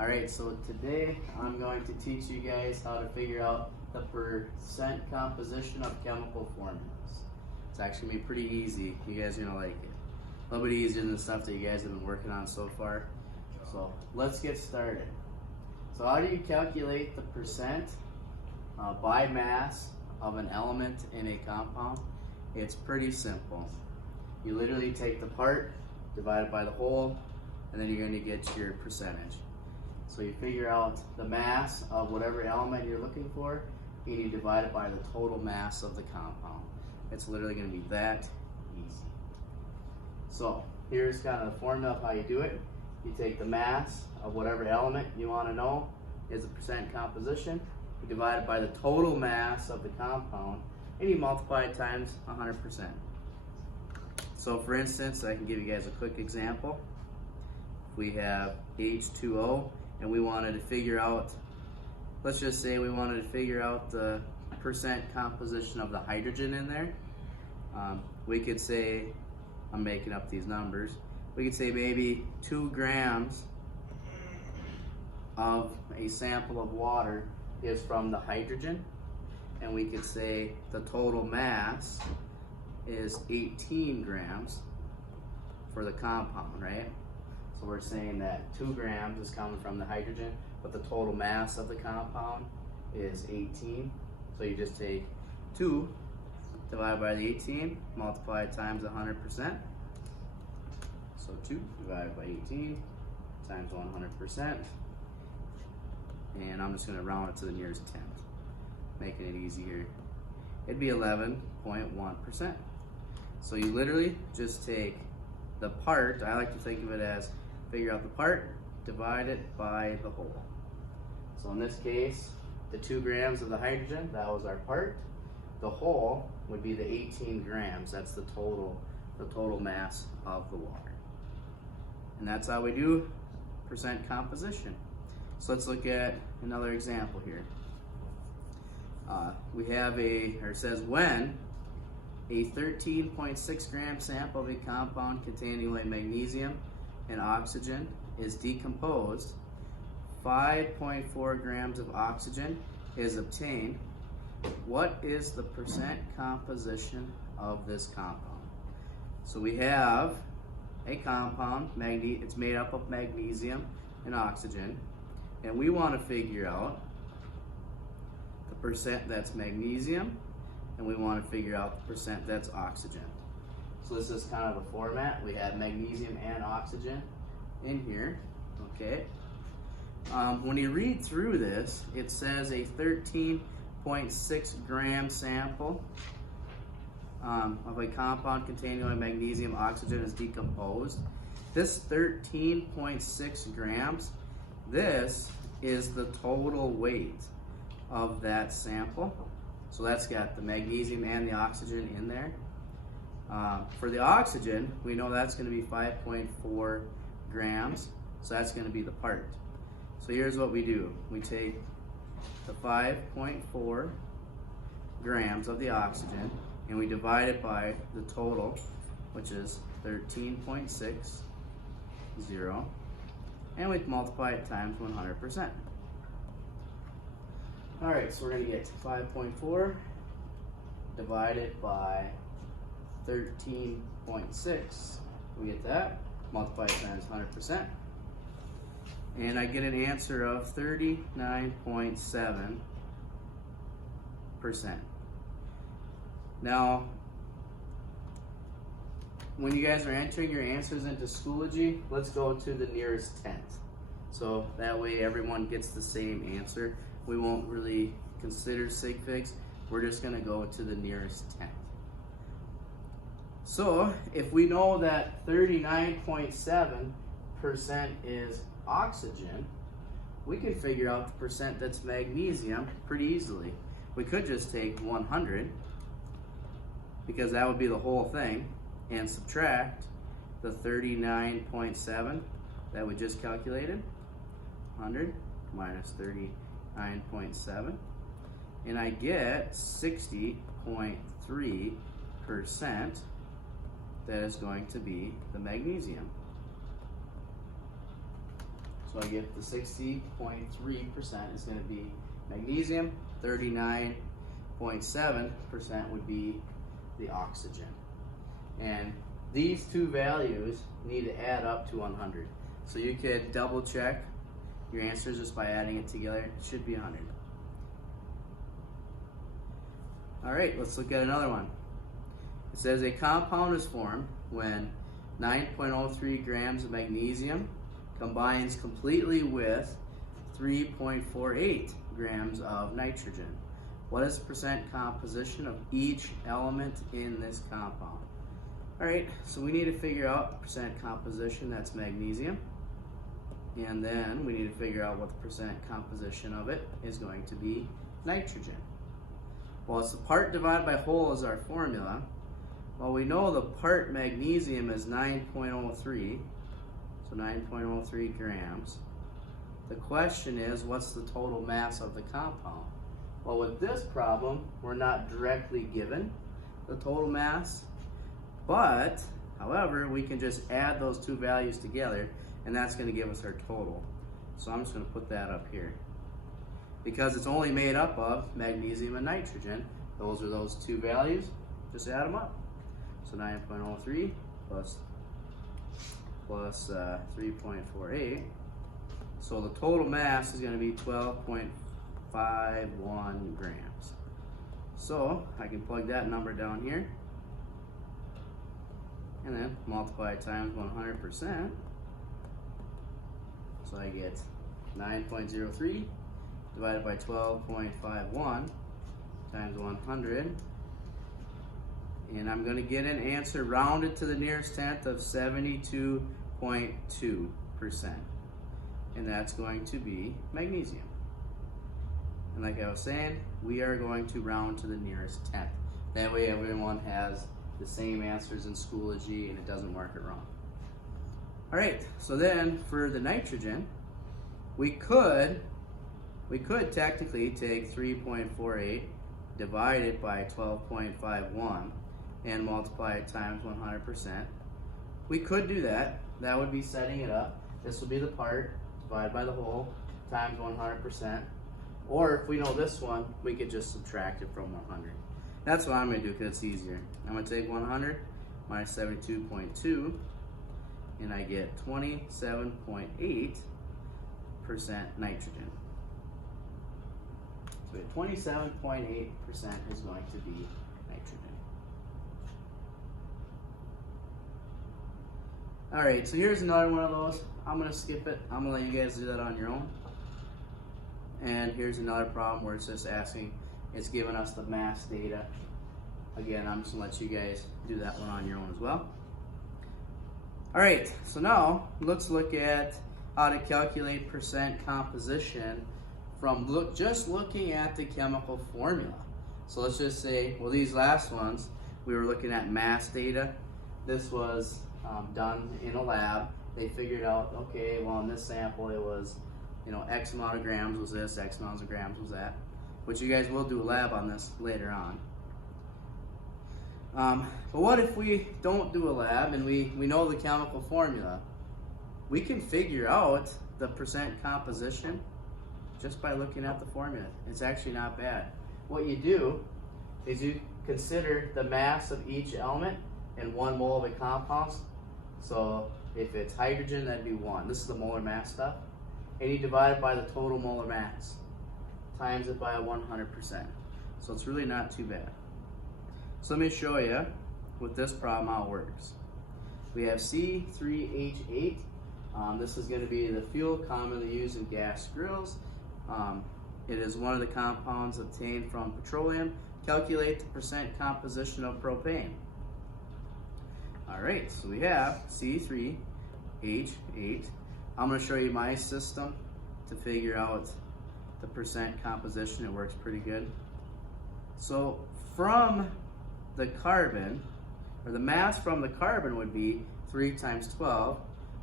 Alright, so today I'm going to teach you guys how to figure out the percent composition of chemical formulas. It's actually going to be pretty easy. You guys are going to like it. A little bit easier than the stuff that you guys have been working on so far. So let's get started. So how do you calculate the percent by mass of an element in a compound? It's pretty simple. You literally take the part, divide it by the whole, and then you're going to get your percentage. So you figure out the mass of whatever element you're looking for, and you divide it by the total mass of the compound. It's literally going to be that easy. So here's kind of the formula of how you do it. You take the mass of whatever element you want to know is the percent composition. You divide it by the total mass of the compound, and you multiply it times 100%. So for instance, I can give you guys a quick example. If we have H2O, and we wanted to figure out, let's just say we wanted to figure out the percent composition of the hydrogen in there. We could say, I'm making up these numbers, we could say maybe 2 grams of a sample of water is from the hydrogen, and we could say the total mass is 18 grams for the compound, right? So we're saying that 2 grams is coming from the hydrogen, but the total mass of the compound is 18. So you just take 2 divided by the 18, multiply it times 100%. So 2 divided by 18 times 100%. And I'm just going to round it to the nearest tenth, making it easy here. It'd be 11.1%. So you literally just take the part, I like to think of it as figure out the part, divide it by the whole. So in this case, the 2 grams of the hydrogen, that was our part. The whole would be the 18 grams. That's the total mass of the water. And that's how we do percent composition. So let's look at another example here. We have it says when a 13.6 gram sample of a compound containing only magnesium and oxygen is decomposed, 5.4 grams of oxygen is obtained. What is the percent composition of this compound? So we have a compound, it's made up of magnesium and oxygen, and we want to figure out the percent that's magnesium, and we want to figure out the percent that's oxygen. So this is kind of the format. We have magnesium and oxygen in here, okay? When you read through this, it says a 13.6 gram sample of a compound containing only magnesium oxygen is decomposed. This 13.6 grams, this is the total weight of that sample. So that's got the magnesium and the oxygen in there. For the oxygen, we know that's going to be 5.4 grams, so that's going to be the part. So here's what we do. We take the 5.4 grams of the oxygen, and we divide it by the total, which is 13.60, and we multiply it times 100%. Alright, so we're going to get 5.4 divided by 13.6. We get that. Multiply it times 100%. And I get an answer of 39.7%. Now, when you guys are entering your answers into Schoology, let's go to the nearest tenth. So that way everyone gets the same answer. We won't really consider sig figs. We're just going to go to the nearest tenth. So if we know that 39.7% is oxygen, we can figure out the percent that's magnesium pretty easily. We could just take 100, because that would be the whole thing, and subtract the 39.7 that we just calculated. 100 minus 39.7, and I get 60.3%. That is going to be the magnesium. So I get the 60.3% is going to be magnesium, 39.7% would be the oxygen. And these two values need to add up to 100. So you could double check your answers just by adding it together. It should be 100. All right, let's look at another one. It says a compound is formed when 9.03 grams of magnesium combines completely with 3.48 grams of nitrogen. What is the percent composition of each element in this compound? All right, so we need to figure out the percent composition, that's magnesium. And then we need to figure out what the percent composition of it is going to be nitrogen. Well, it's the part divided by whole is our formula. Well, we know the part magnesium is 9.03, so 9.03 grams. The question is, what's the total mass of the compound? Well, with this problem, we're not directly given the total mass, but, however, we can just add those two values together, and that's going to give us our total. So I'm just going to put that up here. Because it's only made up of magnesium and nitrogen, those are those two values, just add them up. So 9.03 plus 3.48. So the total mass is going to be 12.51 grams. So I can plug that number down here and then multiply it times 100%. So I get 9.03 divided by 12.51 times 100. And I'm going to get an answer rounded to the nearest tenth of 72.2%. And that's going to be magnesium. And like I was saying, we are going to round to the nearest tenth. That way everyone has the same answers in Schoology and it doesn't mark it wrong. All right, so then for the nitrogen, we could technically take 3.48 divided by 12.51 and multiply it times 100%. We could do that. That would be setting it up. This would be the part divided by the whole times 100%. Or if we know this one, we could just subtract it from 100. That's what I'm going to do because it's easier. I'm going to take 100 minus 72.2 and I get 27.8% nitrogen. So 27.8% is going to be nitrogen. All right, so here's another one of those. I'm going to skip it. I'm going to let you guys do that on your own. And here's another problem where it's just asking, it's giving us the mass data. Again, I'm just going to let you guys do that one on your own as well. All right, so now let's look at how to calculate percent composition from just looking at the chemical formula. So let's just say, well, these last ones, we were looking at mass data. This was done in a lab. They figured out, okay, well, in this sample, it was, X amount of grams was this, X amounts of grams was that. Which you guys will do a lab on this later on. But what if we don't do a lab and we know the chemical formula? We can figure out the percent composition just by looking at the formula. It's actually not bad. What you do is you consider the mass of each element in 1 mole of a compound. So if it's hydrogen, that'd be 1. This is the molar mass stuff. And you divide it by the total molar mass, times it by 100%. So it's really not too bad. So let me show you with this problem how it works. We have C3H8. This is going to be the fuel commonly used in gas grills. It is one of the compounds obtained from petroleum. Calculate the percent composition of propane. All right, so we have C3H8. I'm going to show you my system to figure out the percent composition. It works pretty good. So from the carbon, or the mass from the carbon would be 3 times 12,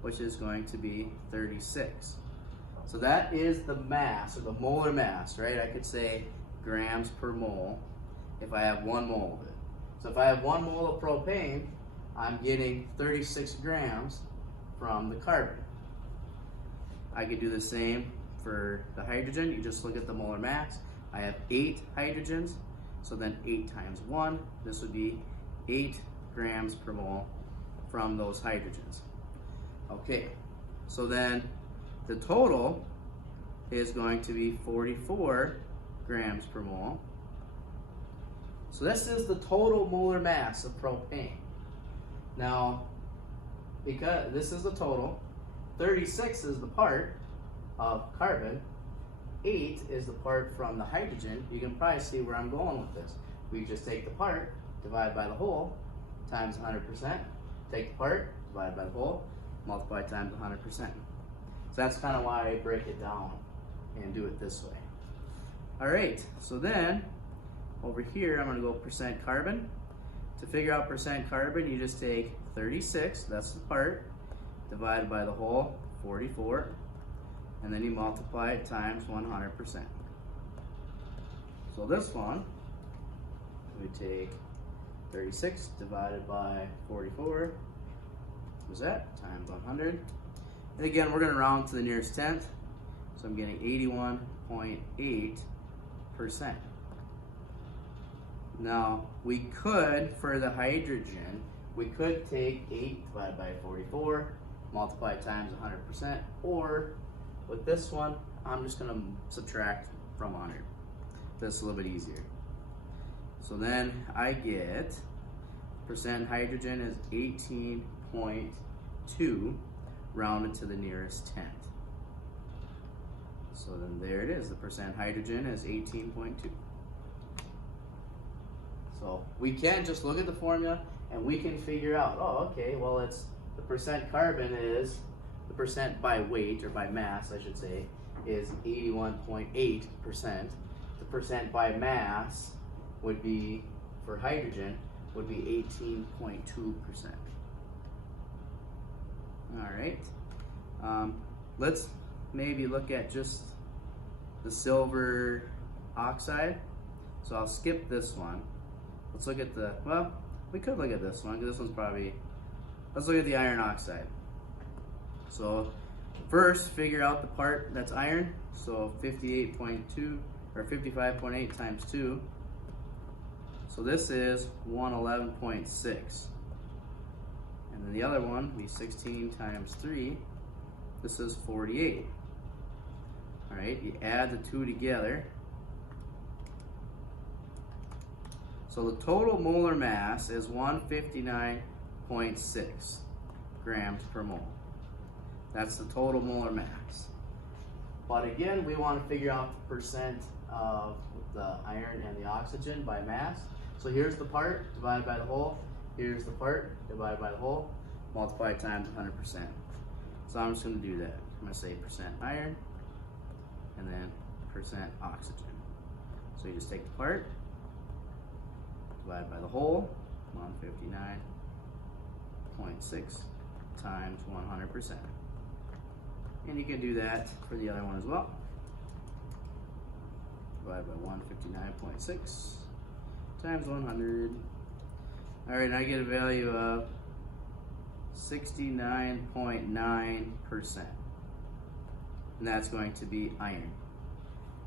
which is going to be 36. So that is the mass, or the molar mass, right? I could say grams per mole if I have 1 mole of it. So if I have 1 mole of propane, I'm getting 36 grams from the carbon. I could do the same for the hydrogen. You just look at the molar mass. I have 8 hydrogens, so then 8 times 1, this would be 8 grams per mole from those hydrogens. Okay, so then the total is going to be 44 grams per mole. So this is the total molar mass of propane. Now, because this is the total, 36 is the part of carbon, 8 is the part from the hydrogen. You can probably see where I'm going with this. We just take the part, divide by the whole, times 100%. Take the part, divide by the whole, multiply times 100%. So that's kind of why I break it down and do it this way. All right, so then over here, I'm gonna go percent carbon. To figure out percent carbon, you just take 36, that's the part, divided by the whole, 44, and then you multiply it times 100%. So this one, we take 36 divided by 44, was that, times 100. And again, we're gonna round to the nearest tenth, so I'm getting 81.8%. Now, we could, for the hydrogen, we could take 8 divided by 44, multiply times 100%, or with this one, I'm just gonna subtract from 100. That's a little bit easier. So then I get percent hydrogen is 18.2 rounded to the nearest tenth. So then there it is, the percent hydrogen is 18.2. So we can just look at the formula and we can figure out, oh, okay, well, it's the percent carbon is, the percent by weight, or by mass, I should say, is 81.8%. The percent by mass would be, for hydrogen, would be 18.2%. All right. Let's maybe look at just the silver oxide. So I'll skip this one. Let's look at the, well, we could look at this one, because this one's probably, let's look at the iron oxide. So first, figure out the part that's iron. So 58.2, or 55.8 times 2. So this is 111.6. And then the other one would be 16 times 3. This is 48. All right, you add the two together. So the total molar mass is 159.6 grams per mole. That's the total molar mass. But again, we want to figure out the percent of the iron and the oxygen by mass. So here's the part divided by the whole. Here's the part divided by the whole. Multiply times 100%. So I'm just going to do that. I'm going to say percent iron and then percent oxygen. So you just take the part, divided by the whole, 159.6 times 100%. And you can do that for the other one as well. Divided by 159.6 times 100. All right, now I get a value of 69.9%. And that's going to be iron.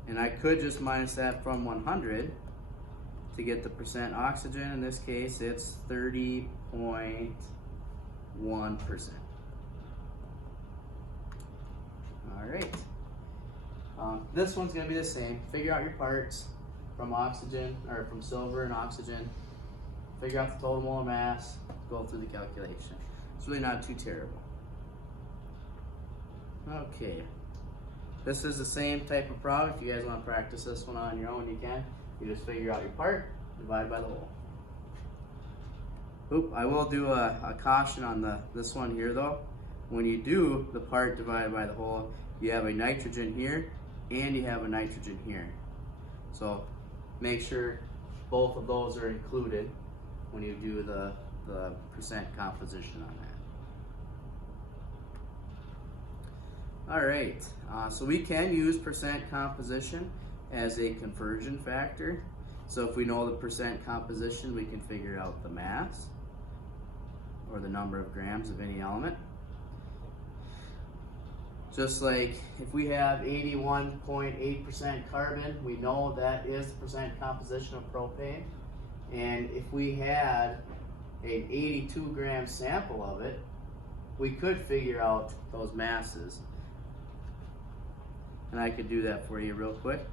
And I could just minus that from 100 to get the percent oxygen. In this case, it's 30.1%. All right. This one's going to be the same. Figure out your parts from oxygen, or from silver and oxygen. Figure out the total molar mass. Go through the calculation. It's really not too terrible. Okay. This is the same type of problem. If you guys want to practice this one on your own, you can. You just figure out your part, divide by the whole. Oop, I will do a caution on this one here though. When you do the part divided by the whole, you have a nitrogen here and you have a nitrogen here. So make sure both of those are included when you do the percent composition on that. All right, so we can use percent composition as a conversion factor. So if we know the percent composition, we can figure out the mass or the number of grams of any element. Just like if we have 81.8% carbon, we know that is the percent composition of propane. And if we had an 82 gram sample of it, we could figure out those masses. And I could do that for you real quick.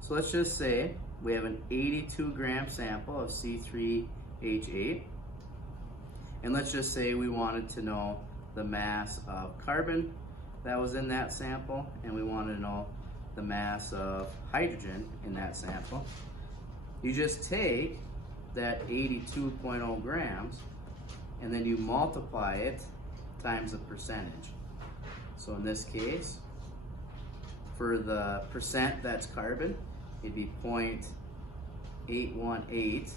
So let's just say we have an 82 gram sample of C3H8. And let's just say we wanted to know the mass of carbon that was in that sample, and we wanted to know the mass of hydrogen in that sample. You just take that 82.0 grams and then you multiply it times the percentage. So in this case, for the percent that's carbon, it'd be 0.818.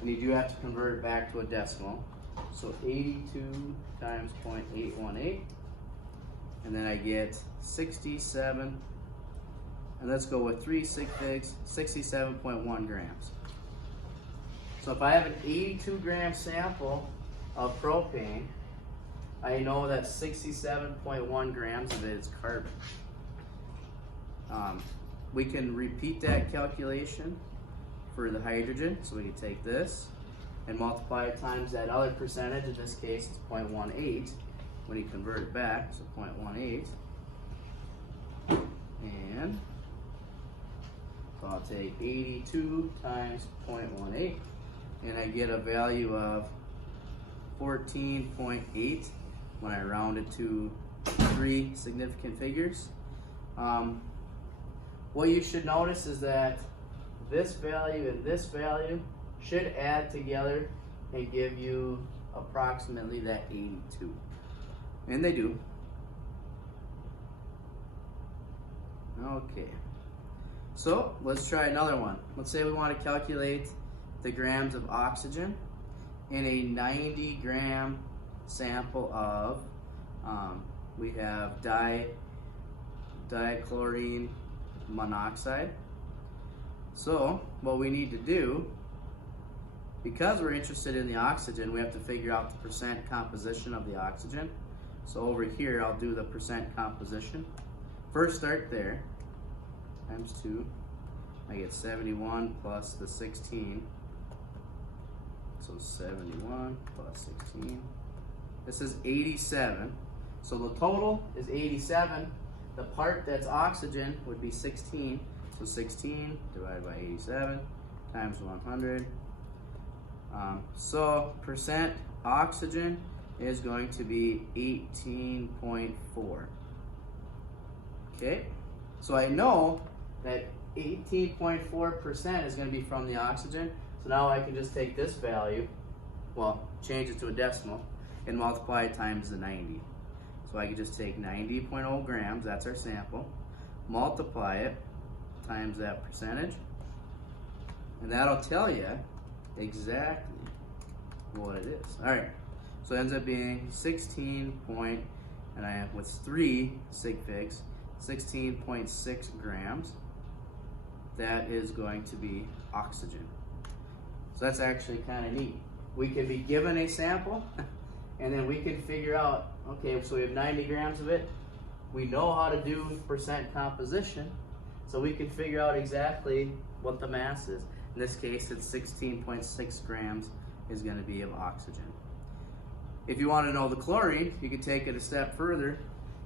And you do have to convert it back to a decimal. So 82 times 0.818. And then I get 67. And let's go with 3 sig figs, 67.1 grams. So if I have an 82 gram sample of propane, I know that 67.1 grams of it is carbon. We can repeat that calculation for the hydrogen. So we can take this and multiply it times that other percentage. In this case, it's 0.18. When you convert it back, so 0.18. And so I'll take 82 times 0.18, and I get a value of 14.8 when I round it to 3 significant figures. What you should notice is that this value and this value should add together and give you approximately that 82. And they do. Okay. So let's try another one. Let's say we want to calculate the grams of oxygen in a 90 gram sample of, we have dichlorine monoxide. So what we need to do, because we're interested in the oxygen, we have to figure out the percent composition of the oxygen. So over here, I'll do the percent composition. First start there, times 2. I get 71 plus the 16. So 71 plus 16. This is 87. So the total is 87. The part that's oxygen would be 16. So 16 divided by 87 times 100. So percent oxygen is going to be 18.4. Okay, so I know that 18.4% is going to be from the oxygen. So now I can just take this value, well, change it to a decimal, and multiply it times the 90. So I can just take 90.0 grams, that's our sample, multiply it times that percentage, and that'll tell you exactly what it is. All right, so it ends up being 16 point, and I have with 3 sig figs, 16.6 grams. That is going to be oxygen. So that's actually kind of neat. We can be given a sample, and then we can figure out, okay, so we have 90 grams of it. We know how to do percent composition, so we can figure out exactly what the mass is. In this case, it's 16.6 grams is going to be of oxygen. If you want to know the chlorine, you could take it a step further,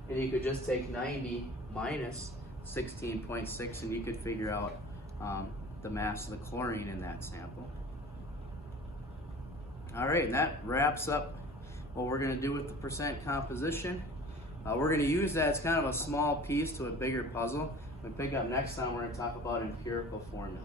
and you could just take 90 minus 16.6, and you could figure out the mass of the chlorine in that sample. All right, and that wraps up what we're going to do with the percent composition. We're going to use that as kind of a small piece to a bigger puzzle. When we pick up next time, we're going to talk about empirical formulas.